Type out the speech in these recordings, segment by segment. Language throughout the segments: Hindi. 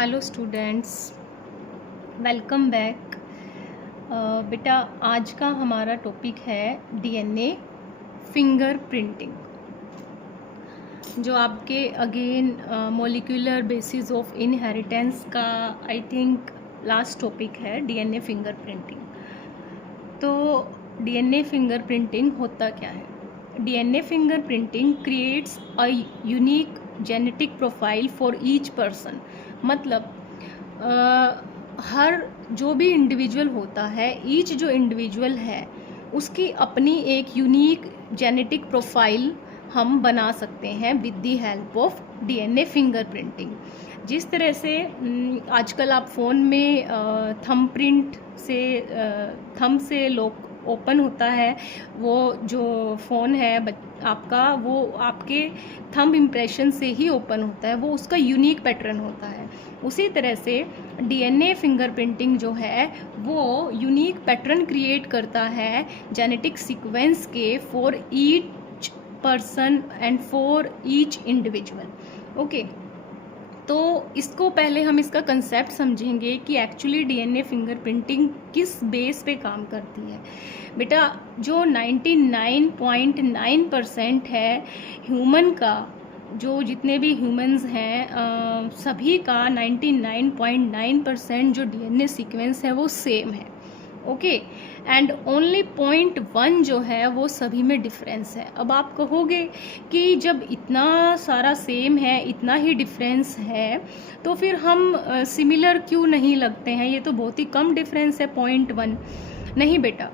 Hello students, welcome back. बेटा, आज का हमारा टॉपिक है डीएनए फिंगर प्रिंटिंग, जो आपके again molecular basis of inheritance का आई थिंक लास्ट टॉपिक है डीएनए फिंगर प्रिंटिंग। तो डीएनए फिंगर प्रिंटिंग होता क्या है? DNA finger printing creates a unique genetic profile for each person. मतलब हर जो भी इंडिविजुअल होता है, ईच जो इंडिविजुअल है उसकी अपनी एक यूनिक जेनेटिक प्रोफाइल हम बना सकते हैं with the help of DNA finger printing. जिस तरह से आजकल आप फ़ोन में थंबप्रिंट से थंब से लॉक ओपन होता है, वो जो फ़ोन है आपका, वो आपके थंब इम्प्रेशन से ही ओपन होता है, वो उसका यूनिक पैटर्न होता है। उसी तरह से डीएनए फिंगर प्रिंटिंग जो है वो यूनिक पैटर्न क्रिएट करता है जेनेटिक सीक्वेंस के for each person and for each individual. Okay, तो इसको पहले हम इसका कंसेप्ट समझेंगे कि एक्चुअली डीएनए फिंगर प्रिंटिंग किस बेस पे काम करती है। बेटा, जो 99.9% है ह्यूमन का, जो जितने भी ह्यूमंस हैं सभी का 99.9% जो डीएनए सीक्वेंस है वो सेम है। ओके, एंड ओनली 0.1 जो है वो सभी में डिफरेंस है। अब आप कहोगे कि जब इतना सारा सेम है, इतना ही डिफरेंस है, तो फिर हम सिमिलर क्यों नहीं लगते हैं? ये तो बहुत ही कम डिफरेंस है, 0.1। नहीं बेटा,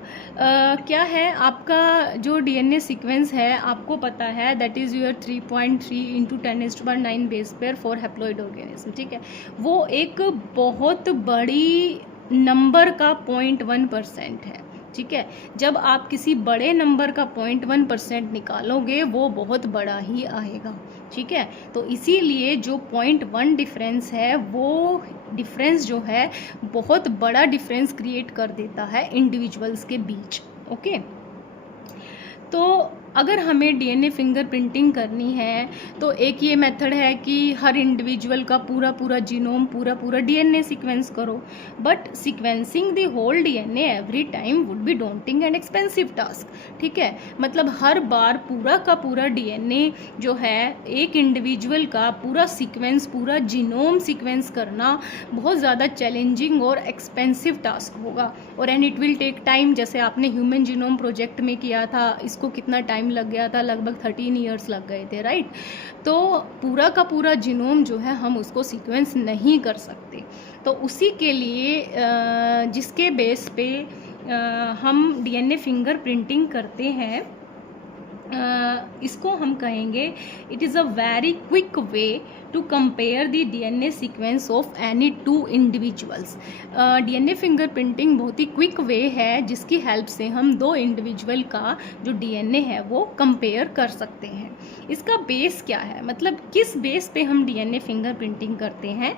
क्या है, आपका जो डीएनए सीक्वेंस है आपको पता है that is your 3.3 × 10⁻⁹ base pair for haploid organism. ठीक है, वो एक बहुत बड़ी नंबर का 0.1% है। ठीक है, जब आप किसी बड़े नंबर का 0.1% निकालोगे वो बहुत बड़ा ही आएगा। ठीक है, तो इसीलिए जो 0.1 डिफरेंस है वो डिफरेंस जो है बहुत बड़ा डिफरेंस क्रिएट कर देता है इंडिविजुअल्स के बीच। ओके, तो अगर हमें डीएनए फिंगर प्रिंटिंग करनी है तो एक ये मेथड है कि हर इंडिविजुअल का पूरा जीनोम, पूरा डीएनए सीक्वेंस करो। But sequencing the whole DNA every time would be daunting and expensive task. ठीक है, मतलब हर बार पूरा का पूरा डीएनए जो है एक इंडिविजुअल का पूरा सीक्वेंस, पूरा जीनोम सीक्वेंस करना बहुत ज़्यादा चैलेंजिंग और एक्सपेंसिव टास्क होगा, और and it will take time. जैसे आपने ह्यूमन जीनोम प्रोजेक्ट में किया था, इसको कितना टाइम लग गया था? लगभग 13 ईयर्स लग गए थे, राइट? तो पूरा का पूरा जीनोम जो है हम उसको सीक्वेंस नहीं कर सकते। तो उसी के लिए जिसके बेस पे हम डीएनए फिंगर प्रिंटिंग करते हैं, इसको हम कहेंगे it is a very quick way to compare the DNA sequence of any two individuals. DNA finger printing बहुत ही क्विक वे है जिसकी हेल्प से हम दो इंडिविजुअल का जो डीएनए है वो कंपेयर कर सकते हैं। इसका बेस क्या है, मतलब किस बेस पे हम डीएनए फिंगर प्रिंटिंग करते हैं?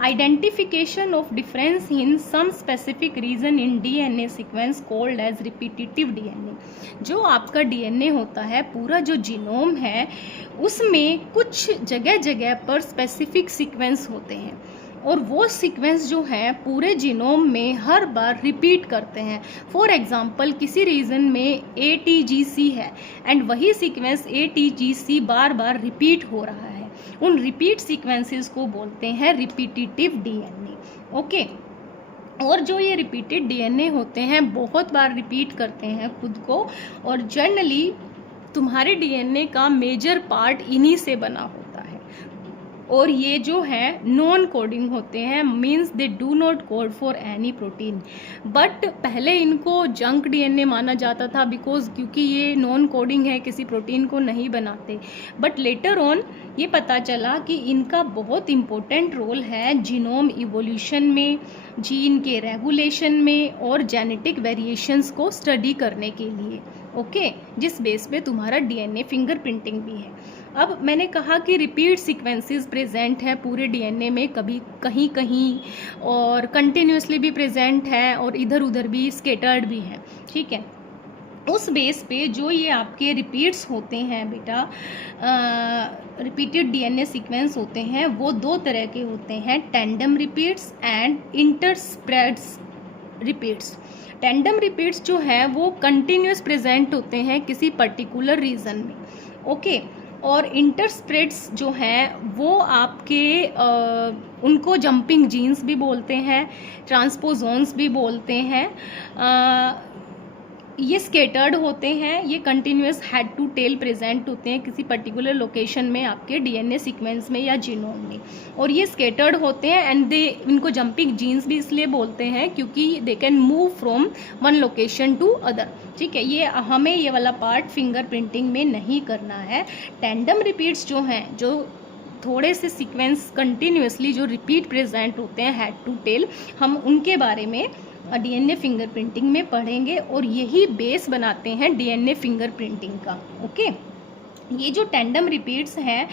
Identification of difference in some specific region in DNA sequence called as repetitive DNA. जो आपका डीएनए होता है, पूरा जो जीनोम है, उसमें कुछ जगह जगह पर स्पेसिफिक सीक्वेंस होते हैं, और वो सीक्वेंस जो है पूरे जीनोम में हर बार रिपीट करते हैं। फॉर एग्जांपल, किसी रीजन में ATGC है एंड वही सीक्वेंस ATGC बार बार रिपीट हो रहा है, उन रिपीट सीक्वेंसेस को बोलते हैं रिपीटिटिव डीएनए। ओके, और जो ये रिपीटेड डीएनए होते हैं बहुत बार रिपीट करते हैं खुद को, और जनरली तुम्हारे डीएनए का मेजर पार्ट इन्हीं से बना होता है, और ये जो है नॉन कोडिंग होते हैं, means they do not code for any protein. But पहले इनको जंक डीएनए माना जाता था क्योंकि ये नॉन कोडिंग है, किसी प्रोटीन को नहीं बनाते। बट लेटर ऑन ये पता चला कि इनका बहुत इम्पोर्टेंट रोल है जीनोम इवोल्यूशन में, जीन के रेगुलेशन में, और जेनेटिक वेरिएशंस को स्टडी करने के लिए। ओके, जिस बेस पे तुम्हारा डीएनए फिंगर प्रिंटिंग भी है। अब मैंने कहा कि रिपीट सीक्वेंसेस प्रेजेंट है पूरे डीएनए में, कभी कहीं कहीं, और कंटिन्यूसली भी प्रेजेंट है, और इधर उधर भी स्केटर्ड भी है। ठीक है, उस बेस पे जो ये आपके रिपीट्स होते हैं बेटा, रिपीटेड डीएनए सीक्वेंस होते हैं, वो दो तरह के होते हैं, tandem repeats and interspersed repeats. Tandem repeats जो है वो कंटिन्यूस प्रेजेंट होते हैं किसी पर्टिकुलर रीजन में, ओके। और इंटरस्प्रेड्स जो हैं वो आपके उनको जंपिंग जीन्स भी बोलते हैं, ट्रांसपोजोन्स भी बोलते हैं। ये स्केटर्ड होते हैं, ये continuous head to tail present होते हैं किसी पर्टिकुलर लोकेशन में आपके डीएनए सीक्वेंस में या जीनोम में, और ये स्केटर्ड होते हैं एंड दे, इनको जंपिंग जीन्स भी इसलिए बोलते हैं क्योंकि they can move from one location to other, ठीक है। ये हमें ये वाला पार्ट फिंगरप्रिंटिंग में नहीं करना है। टेंडम रिपीट्स जो हैं, जो थोड़े से सीक्वेंस कंटिन्यूसली जो रिपीट प्रेजेंट होते हैं हेड टू टेल, हम उनके बारे में डीएनए फिंगरप्रिंटिंग में पढ़ेंगे और यही बेस बनाते हैं डीएनए फिंगरप्रिंटिंग का, ओके। ये जो टेंडम रिपीट्स हैं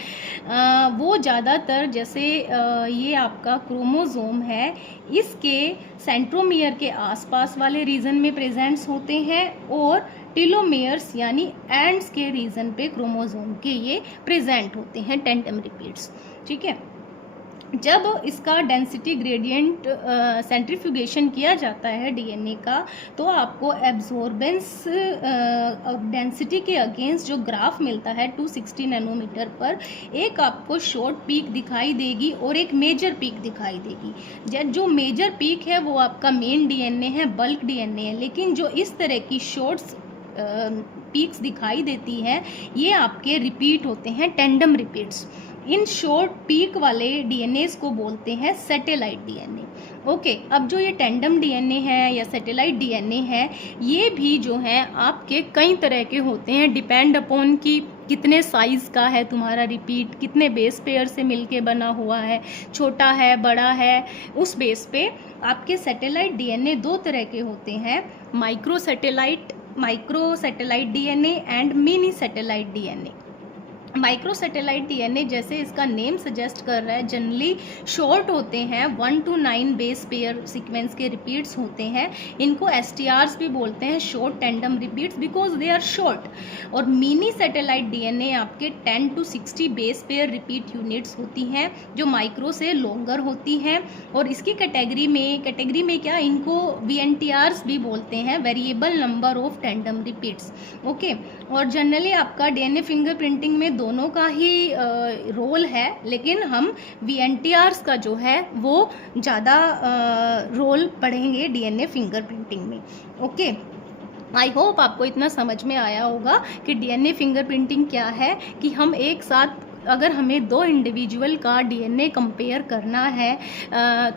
वो ज़्यादातर जैसे ये आपका क्रोमोसोम है, इसके सेंट्रोमियर के आसपास वाले रीजन में प्रेजेंट्स होते हैं, और टीलोमेयर्स यानी एंड्स के रीजन पे क्रोमोसोम के ये प्रेजेंट होते हैं टेंडम रिपीट्स, ठीक है। जब इसका डेंसिटी ग्रेडियंट सेंट्रीफ्यूगेशन किया जाता है डीएनए का, तो आपको एब्जॉर्बेंस डेंसिटी के अगेंस्ट जो ग्राफ मिलता है 260 नैनोमीटर पर, एक आपको शॉर्ट पीक दिखाई देगी और एक मेजर पीक दिखाई देगी। जो मेजर पीक है वो आपका मेन डीएनए है, बल्क डीएनए है, लेकिन जो इस तरह की शॉर्ट्स पीक्स दिखाई देती हैं ये आपके रिपीट होते हैं, tandem repeats. In short peak वाले डीएनए को बोलते हैं सैटेलाइट डीएनए, ओके। अब जो ये टेंडम डीएनए है या सैटेलाइट डीएनए है, ये भी जो है आपके कई तरह के होते हैं, डिपेंड अपॉन कि कितने साइज़ का है तुम्हारा रिपीट, कितने बेस पेयर से मिलके बना हुआ है, छोटा है बड़ा है, उस बेस पे आपके सैटेलाइट डीएनए दो तरह के होते हैं, micro satellite DNA and mini satellite DNA. Micro satellite DNA, जैसे इसका नेम सजेस्ट कर रहा है, जनरली शॉर्ट होते हैं, 1 to 9 बेस पेयर सीक्वेंस के रिपीट्स होते हैं। इनको एसटीआरस भी बोलते हैं, short tandem repeats, because they are short. और मिनी सैटेलाइट डीएनए आपके 10 to 60 base pair repeat units होती हैं, जो माइक्रो से लॉन्गर होती हैं। और इसकी कैटेगरी में क्या, इनको वीएनटीआरस भी बोलते हैं, variable number of tandem repeats, okay. और जनरली आपका डीएनए फिंगरप्रिंटिंग में दोनों का ही रोल है, लेकिन हम वीएनटीआरस का जो है वो ज़्यादा रोल पढ़ेंगे डीएनए फिंगरप्रिंटिंग में, ओके। आई होप आपको इतना समझ में आया होगा कि डीएनए फिंगरप्रिंटिंग क्या है, कि हम एक साथ अगर हमें दो इंडिविजुअल का डीएनए कंपेयर करना है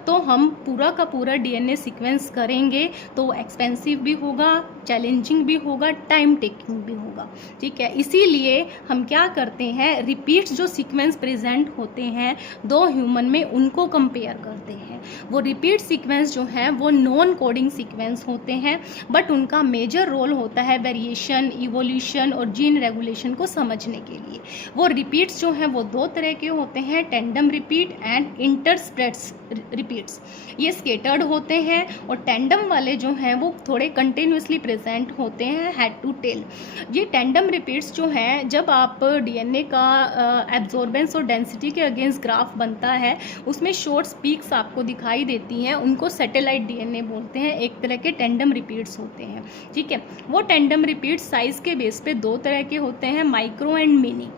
तो हम पूरा का पूरा डीएनए सीक्वेंस करेंगे, तो एक्सपेंसिव भी होगा, चैलेंजिंग भी होगा, टाइम टेकिंग भी होगा, ठीक है। इसीलिए हम क्या करते हैं, रिपीट्स जो सीक्वेंस प्रेजेंट होते हैं दो ह्यूमन में, उनको कंपेयर करते हैं। वो रिपीट सीक्वेंस जो हैं वो नॉन कोडिंग सीक्वेंस होते हैं, बट उनका मेजर रोल होता है वेरिएशन, इवोल्यूशन और जीन रेगुलेशन को समझने के लिए। वो रिपीट्स जो हैं वो दो तरह के होते हैं, tandem repeat and interspersed repeats. ये स्केटर्ड होते हैं, और टेंडम वाले जो हैं वो थोड़े कंटिन्यूसली प्रेजेंट होते हैं हेड टू टेल। ये टेंडम रिपीट्स जो हैं, जब आप डीएनए का एब्जॉर्बेंस और डेंसिटी के अगेंस्ट ग्राफ बनता है, उसमें शॉर्ट पीक्स आपको दिखाई देती हैं, उनको सैटेलाइट डीएनए बोलते हैं, एक तरह के टेंडम रिपीट्स होते हैं, ठीक है। वो टेंडम रिपीट्स साइज के बेस पे दो तरह के होते हैं, micro and mini.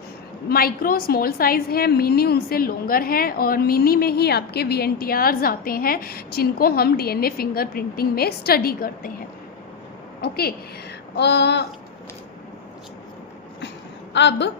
Micro small size है, मिनी उनसे लॉन्गर है, और मिनी में ही आपके वीएनटीआरस आते हैं, जिनको हम डीएनए फिंगरप्रिंटिंग में स्टडी करते हैं, ओके। अब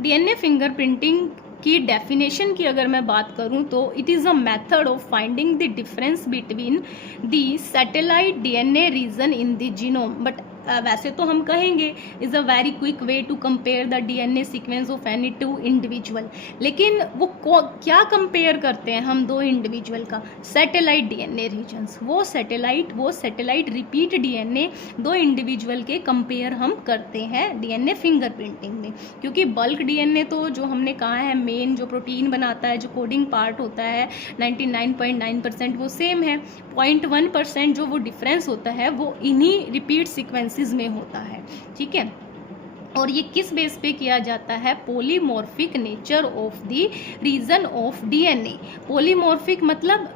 डीएनए फिंगरप्रिंटिंग की डेफिनेशन की अगर मैं बात करूं तो it is a method of finding the difference between the satellite DNA region in the genome, but वैसे तो हम कहेंगे is a very quick way to compare the DNA sequence of any two individual, लेकिन वो क्या कंपेयर करते हैं हम दो इंडिविजुअल का? सैटेलाइट डीएनए रीजन्स, वो सैटेलाइट रिपीट डीएनए दो इंडिविजुअल के कंपेयर हम करते हैं डीएनए फिंगरप्रिंटिंग में, क्योंकि बल्क डीएनए तो जो हमने कहा है मेन जो प्रोटीन बनाता है, जो कोडिंग पार्ट होता है 99.9% वो सेम है, 0.1% जो वो डिफरेंस होता है वो इन्हीं रिपीट सीक्वेंसेस में होता है, ठीक है। और ये किस बेस पे किया जाता है? Polymorphic nature of the region of DNA. Polymorphic मतलब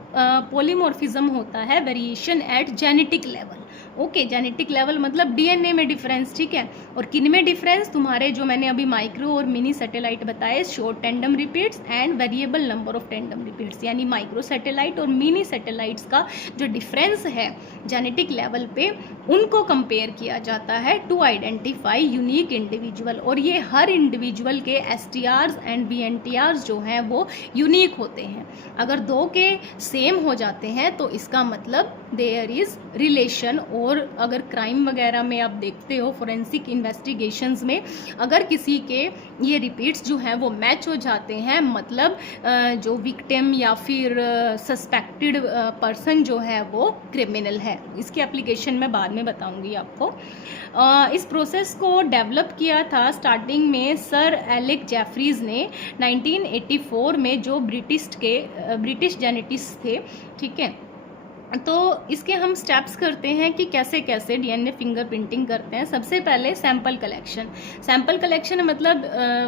पॉलीमॉर्फिज्म होता है variation at genetic level. Okay, genetic level मतलब डीएनए में डिफरेंस, ठीक है। और किन में डिफरेंस? तुम्हारे जो मैंने अभी माइक्रो और मिनी सैटेलाइट बताए, short tandem repeats and variable number of tandem repeats, यानी माइक्रो सैटेलाइट और मिनी सैटेलाइट्स का जो डिफरेंस है जेनेटिक लेवल पे, उनको कंपेयर किया जाता है टू आइडेंटिफाई यूनिक इंडिविजुअल। और ये हर इंडिविजुअल के एसटीआर्स एंड बीएनटीआर्स जो हैं वो यूनिक होते हैं। अगर दो के सेम हो जाते हैं तो इसका मतलब देयर इज रिलेशन। और अगर क्राइम वगैरह में आप देखते हो, फोरेंसिक इन्वेस्टिगेशंस में, अगर किसी के ये रिपीट्स जो हैं वो मैच हो जाते हैं, मतलब जो विक्टिम या फिर सस्पेक्टेड पर्सन जो है वो क्रिमिनल है। इसकी एप्लीकेशन मैं बाद में बताऊंगी आपको। इस प्रोसेस को डेवलप किया था स्टार्टिंग में सर एलेक जेफरीज ने 1984 में, जो ब्रिटिश जेनेटिस्ट थे, ठीक है। तो इसके हम स्टेप्स करते हैं कि कैसे कैसे डीएनए फिंगरप्रिंटिंग करते हैं। सबसे पहले सैंपल कलेक्शन मतलब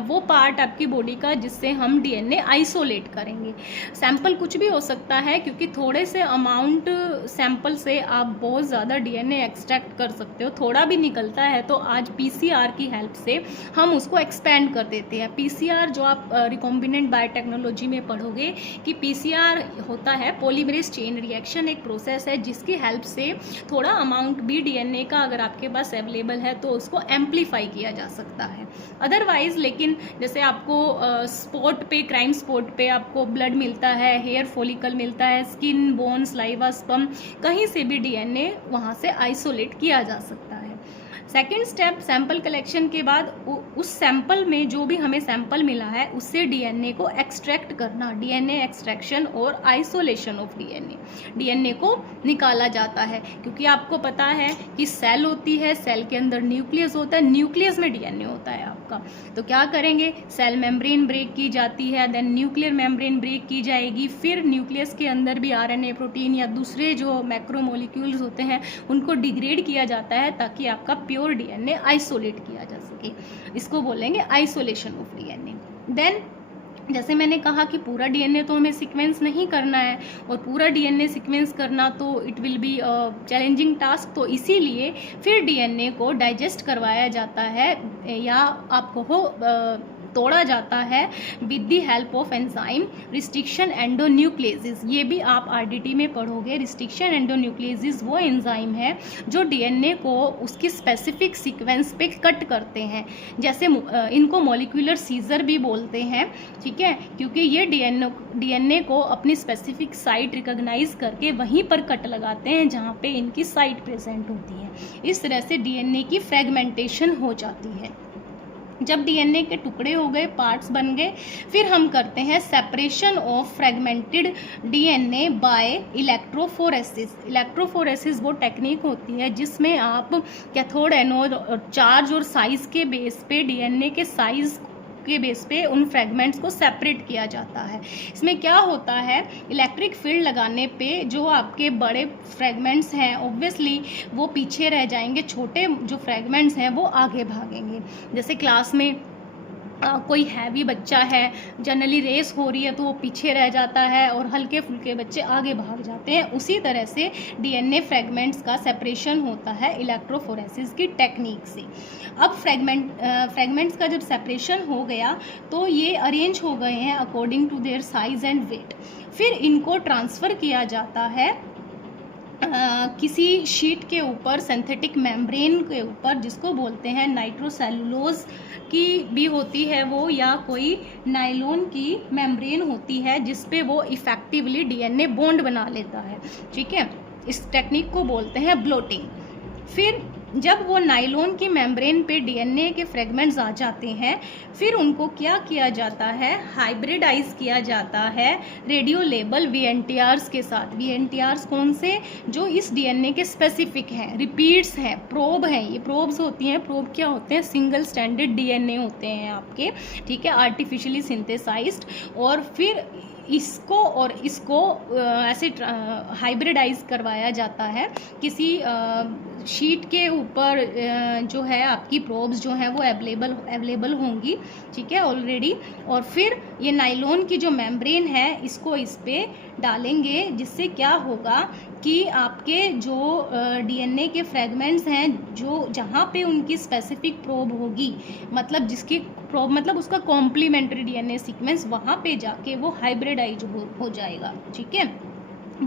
वो पार्ट आपकी बॉडी का जिससे हम डीएनए आइसोलेट करेंगे। सैंपल कुछ भी हो सकता है, क्योंकि थोड़े से अमाउंट सैंपल से आप बहुत ज़्यादा डीएनए एक्सट्रैक्ट कर सकते हो। थोड़ा भी निकलता है तो आज पीसीआर की हेल्प से हम उसको एक्सपेंड कर देते हैं। पीसीआर जो आप रिकॉम्बिनेंट बायोटेक्नोलॉजी में पढ़ोगे कि पीसीआर होता है पॉलीमरेज चेन रिएक्शन, एक प्रोसेस है जिसकी हेल्प से थोड़ा अमाउंट भी डीएनए का अगर आपके पास अवेलेबल है तो उसको एम्पलीफाई किया जा सकता है। अदरवाइज लेकिन जैसे आपको स्पॉट पे, क्राइम स्पॉट पे आपको ब्लड मिलता है, हेयर फॉलिकल मिलता है, स्किन, बोन, सलाइवा, स्पर्म, कहीं से भी डीएनए वहाँ से आइसोलेट किया जा सकता है। सेकेंड स्टेप, सैंपल कलेक्शन के बाद उस सैंपल में जो भी हमें सैंपल मिला है उससे डीएनए को एक्सट्रैक्ट करना, डीएनए एक्सट्रैक्शन और आइसोलेशन ऑफ डीएनए को निकाला जाता है। क्योंकि आपको पता है कि सेल होती है, सेल के अंदर न्यूक्लियस होता है, न्यूक्लियस में डीएनए होता है आपका। तो क्या करेंगे, सेल मेम्ब्रेन ब्रेक की जाती है, देन न्यूक्लियर मेम्ब्रेन ब्रेक की जाएगी, फिर न्यूक्लियस के अंदर भी आरएनए, प्रोटीन या दूसरे जो मैक्रोमोलिक्यूल्स होते हैं उनको डिग्रेड किया जाता है ताकि आपका प्योर डीएनए आइसोलेट किया जा सके। इसको बोलेंगे आइसोलेशन ऑफ डीएनए। देन जैसे मैंने कहा कि पूरा डीएनए तो हमें सीक्वेंस नहीं करना है, और पूरा डीएनए सीक्वेंस करना तो it will be challenging task, तो इसीलिए फिर डीएनए को डाइजेस्ट करवाया जाता है या आपको तोड़ा जाता है with the help of enzyme restriction endonucleases. ये भी आप आरडीटी में पढ़ोगे। रिस्ट्रिक्शन एंडोन्यूक्लियेसिस वो एंजाइम है जो डीएनए को उसकी स्पेसिफिक सीक्वेंस पे कट करते हैं। जैसे इनको मॉलिक्यूलर सीजर भी बोलते हैं, ठीक है, क्योंकि ये डीएनए को अपनी स्पेसिफिक साइट रिकॉग्नाइज करके वहीं पर कट लगाते हैं जहाँ पे इनकी साइट प्रेजेंट होती है। इस तरह से डीएनए की फ्रेगमेंटेशन हो जाती है। जब डीएनए के टुकड़े हो गए, पार्ट्स बन गए, फिर हम करते हैं separation of fragmented DNA by electrophoresis. Electrophoresis वो टेक्निक होती है जिसमें आप कैथोड, एनोड और चार्ज और साइज के बेस पे, डीएनए के साइज के बेस पे उन फ्रेगमेंट्स को सेपरेट किया जाता है। इसमें क्या होता है, इलेक्ट्रिक फील्ड लगाने पे जो आपके बड़े फ्रेगमेंट्स हैं ऑब्वियसली वो पीछे रह जाएंगे, छोटे जो फ्रेगमेंट्स हैं वो आगे भागेंगे। जैसे क्लास में कोई हैवी बच्चा है, जनरली रेस हो रही है तो वो पीछे रह जाता है और हल्के फुल्के बच्चे आगे भाग जाते हैं। उसी तरह से डीएनए फ्रेगमेंट्स का सेपरेशन होता है इलेक्ट्रोफोरेसिस की टेक्निक से। अब फ्रेगमेंट्स का जब सेपरेशन हो गया तो ये अरेंज हो गए हैं according to their size and weight. फिर इनको ट्रांसफ़र किया जाता है किसी शीट के ऊपर, सिंथेटिक मेम्ब्रेन के ऊपर, जिसको बोलते हैं नाइट्रोसेलुलोज की भी होती है वो, या कोई नायलॉन की मेम्ब्रेन होती है जिस पे वो इफेक्टिवली डीएनए बॉन्ड बना लेता है, ठीक है। इस टेक्निक को बोलते हैं ब्लोटिंग। फिर जब वो नायलॉन की मेम्ब्रेन पे डीएनए के फ्रेगमेंट्स आ जाते हैं, फिर उनको क्या किया जाता है, हाइब्रिडाइज किया जाता है रेडियो लेबल वीएनटीआरस के साथ। वीएनटीआरस कौन से, जो इस डीएनए के स्पेसिफिक हैं, रिपीट्स हैं, प्रोब हैं। ये प्रोब्स होती हैं। प्रोब क्या होते हैं, सिंगल स्टैंडर्ड डीएनए होते हैं आपके, ठीक है, आर्टिफिशियली सिंथेसाइज्ड। और फिर इसको और इसको ऐसे हाइब्रिडाइज करवाया जाता है किसी शीट के ऊपर। जो है आपकी प्रोब्स जो हैं वो अवेलेबल होंगी, ठीक है, ऑलरेडी। और फिर ये नायलॉन की जो मेम्ब्रेन है इसको इस पे डालेंगे, जिससे क्या होगा कि आपके जो डीएनए के फ्रेगमेंट्स हैं, जो जहाँ पे उनकी स्पेसिफिक प्रोब होगी, मतलब जिसकी प्रोब मतलब उसका कॉम्प्लीमेंट्री डीएनए सीक्वेंस, वहाँ पे जाके वो हाइब्रिडाइज हो जाएगा, ठीक है,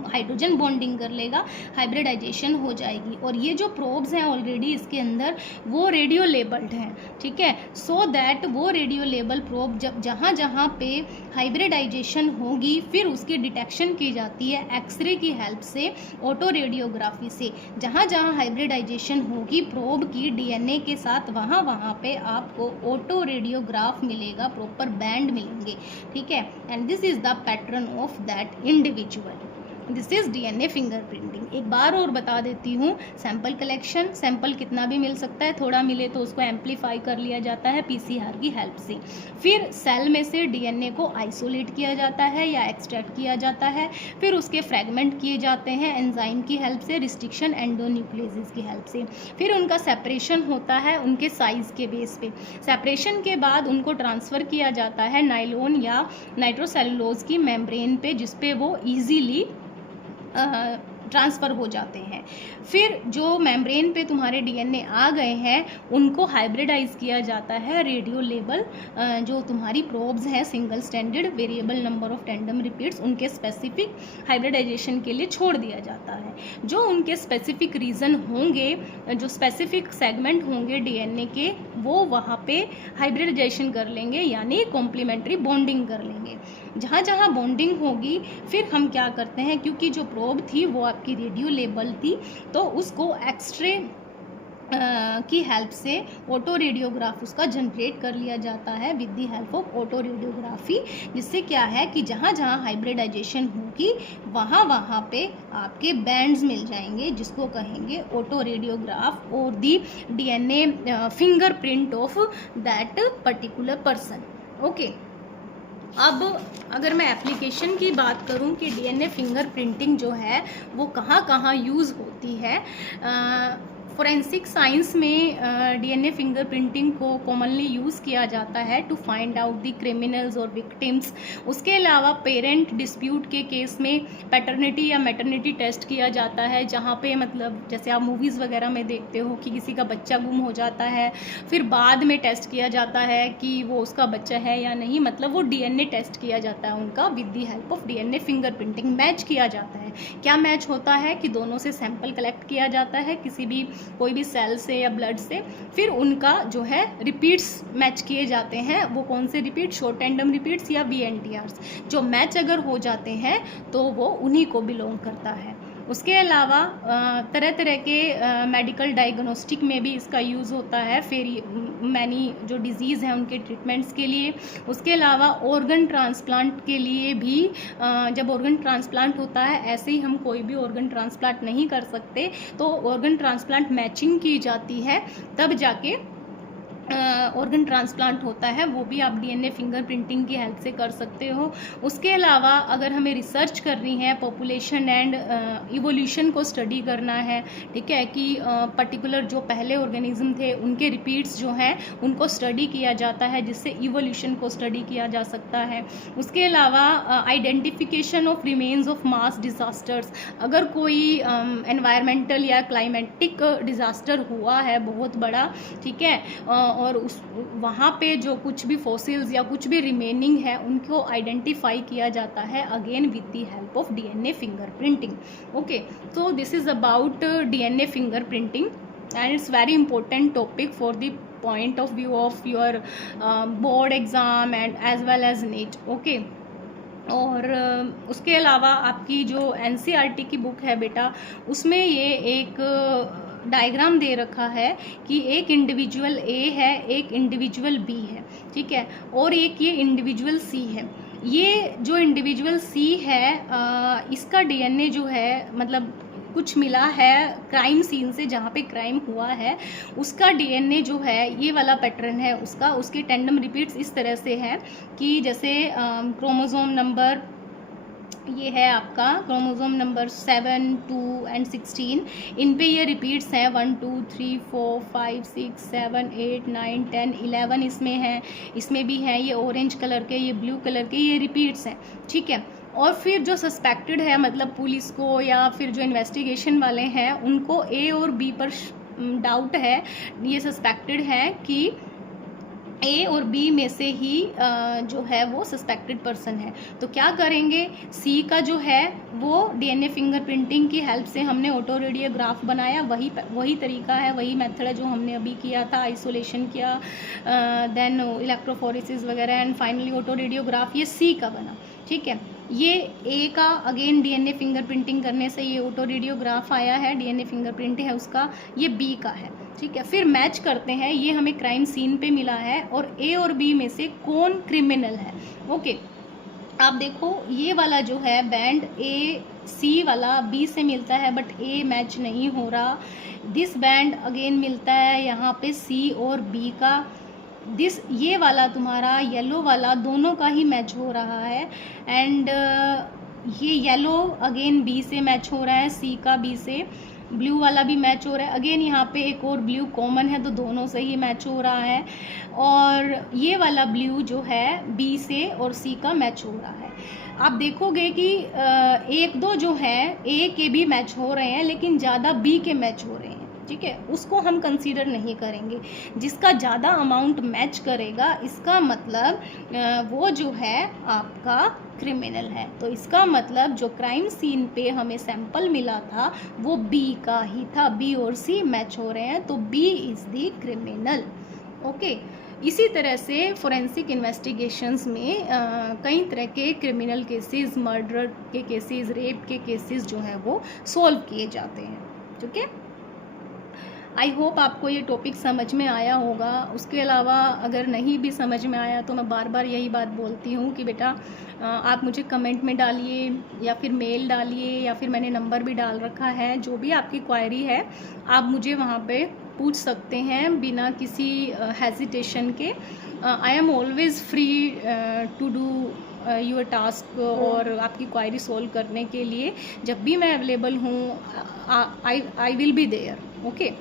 हाइड्रोजन बॉन्डिंग कर लेगा, हाइब्रिडाइजेशन हो जाएगी। और ये जो प्रोब्स हैं ऑलरेडी इसके अंदर वो रेडियो लेबल्ड हैं, ठीक है, सो दैट वो रेडियो लेबल प्रोब जब जहाँ जहाँ पे हाइब्रिडाइजेशन होगी, फिर उसकी डिटेक्शन की जाती है एक्सरे की हेल्प से, ऑटो रेडियोग्राफी से। जहाँ जहाँ हाइब्रिडाइजेशन होगी प्रोब की डीएनए के साथ, वहाँ वहाँ पे आपको ऑटो रेडियोग्राफ मिलेगा, प्रॉपर बैंड मिलेंगे, ठीक है। And this is the pattern of that individual. This is DNA fingerprinting. एक बार और बता देती हूँ, सैंपल कलेक्शन, सैंपल कितना भी मिल सकता है, थोड़ा मिले तो उसको एम्पलीफाई कर लिया जाता है पीसीआर की हेल्प से। फिर सेल में से डीएनए को आइसोलेट किया जाता है या एक्सट्रैक्ट किया जाता है, फिर उसके फ्रेगमेंट किए जाते हैं एंजाइम की हेल्प से, रिस्ट्रिक्शन एंडोन्यूक्लियोसिस की हेल्प से। फिर उनका सेपरेशन होता है उनके साइज़ के बेस पे। सेपरेशन के बाद उनको ट्रांसफ़र किया जाता है नायलॉन या नाइट्रोसेलुलोज की मेम्ब्रेन पे, जिसपे वो ईजीली ट्रांसफ़र हो जाते हैं। फिर जो मेम्ब्रेन पे तुम्हारे डीएनए आ गए हैं उनको हाइब्रिडाइज किया जाता है रेडियो लेबल, जो तुम्हारी प्रोब्स हैं single standard variable number of tandem repeats, उनके स्पेसिफिक हाइब्रिडाइजेशन के लिए छोड़ दिया जाता है। जो उनके स्पेसिफिक रीज़न होंगे, जो स्पेसिफिक सेगमेंट होंगे डीएनए के, वो वहाँ पे हाइब्रिडाइजेशन कर लेंगे, यानी कॉम्प्लीमेंट्री बॉन्डिंग कर लेंगे। जहाँ जहाँ बॉन्डिंग होगी फिर हम क्या करते हैं, क्योंकि जो प्रोब थी वो आपकी रेडियो लेबल थी, तो उसको एक्सरे की हेल्प से ऑटो रेडियोग्राफ उसका जनरेट कर लिया जाता है with the help of auto radiography. जिससे क्या है कि जहाँ जहाँ हाइब्रिडाइजेशन होगी वहाँ वहाँ पे आपके बैंड्स मिल जाएंगे, जिसको कहेंगे ऑटो रेडियोग्राफ और the DNA fingerprint of that particular person. Okay, अब अगर मैं एप्लीकेशन की बात करूं कि डीएनए फिंगरप्रिंटिंग जो है वो कहाँ कहाँ यूज़ होती है। फोरेंसिक साइंस में डीएनए फिंगरप्रिंटिंग को कॉमनली यूज़ किया जाता है to find out the criminals और विक्टिम्स। उसके अलावा पेरेंट डिस्प्यूट के केस में पैटर्निटी या मैटरनिटी टेस्ट किया जाता है, जहाँ पे मतलब जैसे आप मूवीज़ वगैरह में देखते हो कि किसी का बच्चा गुम हो जाता है, फिर बाद में टेस्ट किया जाता है कि वो उसका बच्चा है या नहीं, मतलब वो डीएनए टेस्ट किया जाता है उनका with the help of DNA fingerprinting. Match किया जाता है, क्या मैच होता है कि दोनों से सैंपल कलेक्ट किया जाता है, किसी भी कोई भी सेल से या ब्लड से, फिर उनका जो है रिपीट्स मैच किए जाते हैं। वो कौन से रिपीट, शॉर्ट टेंडम रिपीट्स या वीएनटीआरस, जो मैच अगर हो जाते हैं तो वो उन्हीं को बिलोंग करता है। उसके अलावा तरह तरह के मेडिकल डायग्नोस्टिक में भी इसका यूज़ होता है, फिर मैनी जो डिजीज़ हैं उनके ट्रीटमेंट्स के लिए। उसके अलावा ऑर्गन ट्रांसप्लांट के लिए भी, जब ऑर्गन ट्रांसप्लांट होता है, ऐसे ही हम कोई भी ऑर्गन ट्रांसप्लांट नहीं कर सकते, तो ऑर्गन ट्रांसप्लांट मैचिंग की जाती है, तब जाके ऑर्गन ट्रांसप्लांट होता है, वो भी आप डीएनए फिंगरप्रिंटिंग की हेल्प से कर सकते हो। उसके अलावा अगर हमें रिसर्च करनी है, पॉपुलेशन एंड इवोल्यूशन को स्टडी करना है, ठीक है, कि पर्टिकुलर जो पहले ऑर्गेनिज्म थे उनके रिपीट्स जो हैं उनको स्टडी किया जाता है, जिससे इवोल्यूशन को स्टडी किया जा सकता है। उसके अलावा identification of remains of mass disasters, अगर कोई एनवायरमेंटल या क्लाइमेटिक डिज़ास्टर हुआ है बहुत बड़ा, ठीक है, और उस वहाँ पे जो कुछ भी फॉसिल्स या कुछ भी रिमेनिंग है उनको आइडेंटिफाई किया जाता है again with the help of DNA fingerprinting. Okay, so this is about DNA fingerprinting and it's very important topic for the point of view of your board exam and as well as NEET. Okay, और उसके अलावा आपकी जो NCERT की बुक है बेटा, उसमें ये एक डायग्राम दे रखा है कि एक इंडिविजुअल ए है, एक इंडिविजुअल बी है, ठीक है, और एक ये इंडिविजुअल सी है। ये जो इंडिविजुअल सी है इसका डीएनए जो है मतलब कुछ मिला है क्राइम सीन से, जहाँ पे क्राइम हुआ है उसका डीएनए जो है ये वाला पैटर्न है उसका। उसके टेंडम रिपीट्स इस तरह से है कि जैसे क्रोमोसोम नंबर ये है आपका क्रोमोसोम नंबर 7, 2 एंड 16, इन पे ये रिपीट्स हैं 1, 2, 3, 4, 5, 6, 7, 8, 9, 10, 11 इसमें हैं, इसमें भी हैं ये ऑरेंज कलर के, ये ब्लू कलर के, ये रिपीट्स हैं, ठीक है। और फिर जो सस्पेक्टेड है मतलब पुलिस को या फिर जो इन्वेस्टिगेशन वाले हैं उनको ए और बी पर डाउट है, ये सस्पेक्टेड है कि ए और बी में से ही जो है वो सस्पेक्टेड पर्सन है। तो क्या करेंगे, सी का जो है वो डीएनए फिंगरप्रिंटिंग की हेल्प से हमने ऑटो रेडियोग्राफ बनाया, वही तरीका है, वही मेथड है जो हमने अभी किया था, आइसोलेशन किया, देन इलेक्ट्रोफोरेसिस वगैरह, एंड फाइनली ऑटो रेडियोग्राफ ये सी का बना, ठीक है। ये ए का अगेन डीएनए फिंगरप्रिंटिंग करने से ये ऑटो रेडियोग्राफ आया है, डीएनए फिंगरप्रिंट है उसका, ये बी का है, ठीक है। फिर मैच करते हैं, ये हमें क्राइम सीन पे मिला है और ए और बी में से कौन क्रिमिनल है। ओके, आप देखो ये वाला जो है बैंड ए सी वाला बी से मिलता है बट ए मैच नहीं हो रहा। दिस बैंड अगेन मिलता है यहाँ पे सी और बी का। दिस ये वाला तुम्हारा येलो वाला दोनों का ही मैच हो रहा है, एंड ये येलो अगेन बी से मैच हो रहा है, सी का बी से, ब्लू वाला भी मैच हो रहा है, अगेन यहाँ पे एक और ब्लू कॉमन है तो दोनों से ही मैच हो रहा है, और ये वाला ब्लू जो है बी से और सी का मैच हो रहा है। आप देखोगे कि एक दो जो है ए के भी मैच हो रहे हैं लेकिन ज़्यादा बी के मैच हो रहे हैं, ठीक है, उसको हम कंसीडर नहीं करेंगे। जिसका ज़्यादा अमाउंट मैच करेगा इसका मतलब वो जो है आपका क्रिमिनल है। तो इसका मतलब जो क्राइम सीन पे हमें सैंपल मिला था वो बी का ही था, बी और सी मैच हो रहे हैं तो B is the criminal. Okay, इसी तरह से फोरेंसिक इन्वेस्टिगेशंस में कई तरह के क्रिमिनल केसेस, मर्डर के केसेस, रेप के केसेस जो हैं वो सॉल्व किए जाते हैं, ठीक है। आई होप आपको ये टॉपिक समझ में आया होगा। उसके अलावा अगर नहीं भी समझ में आया तो मैं बार बार यही बात बोलती हूँ कि बेटा आप मुझे कमेंट में डालिए या फिर मेल डालिए या फिर मैंने नंबर भी डाल रखा है, जो भी आपकी क्वायरी है आप मुझे वहाँ पे पूछ सकते हैं बिना किसी हेजिटेशन के। I am always free to do your task और आपकी क्वायरी सॉल्व करने के लिए जब भी मैं अवेलेबल हूँ, I will be there. Okay,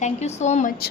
thank you so much.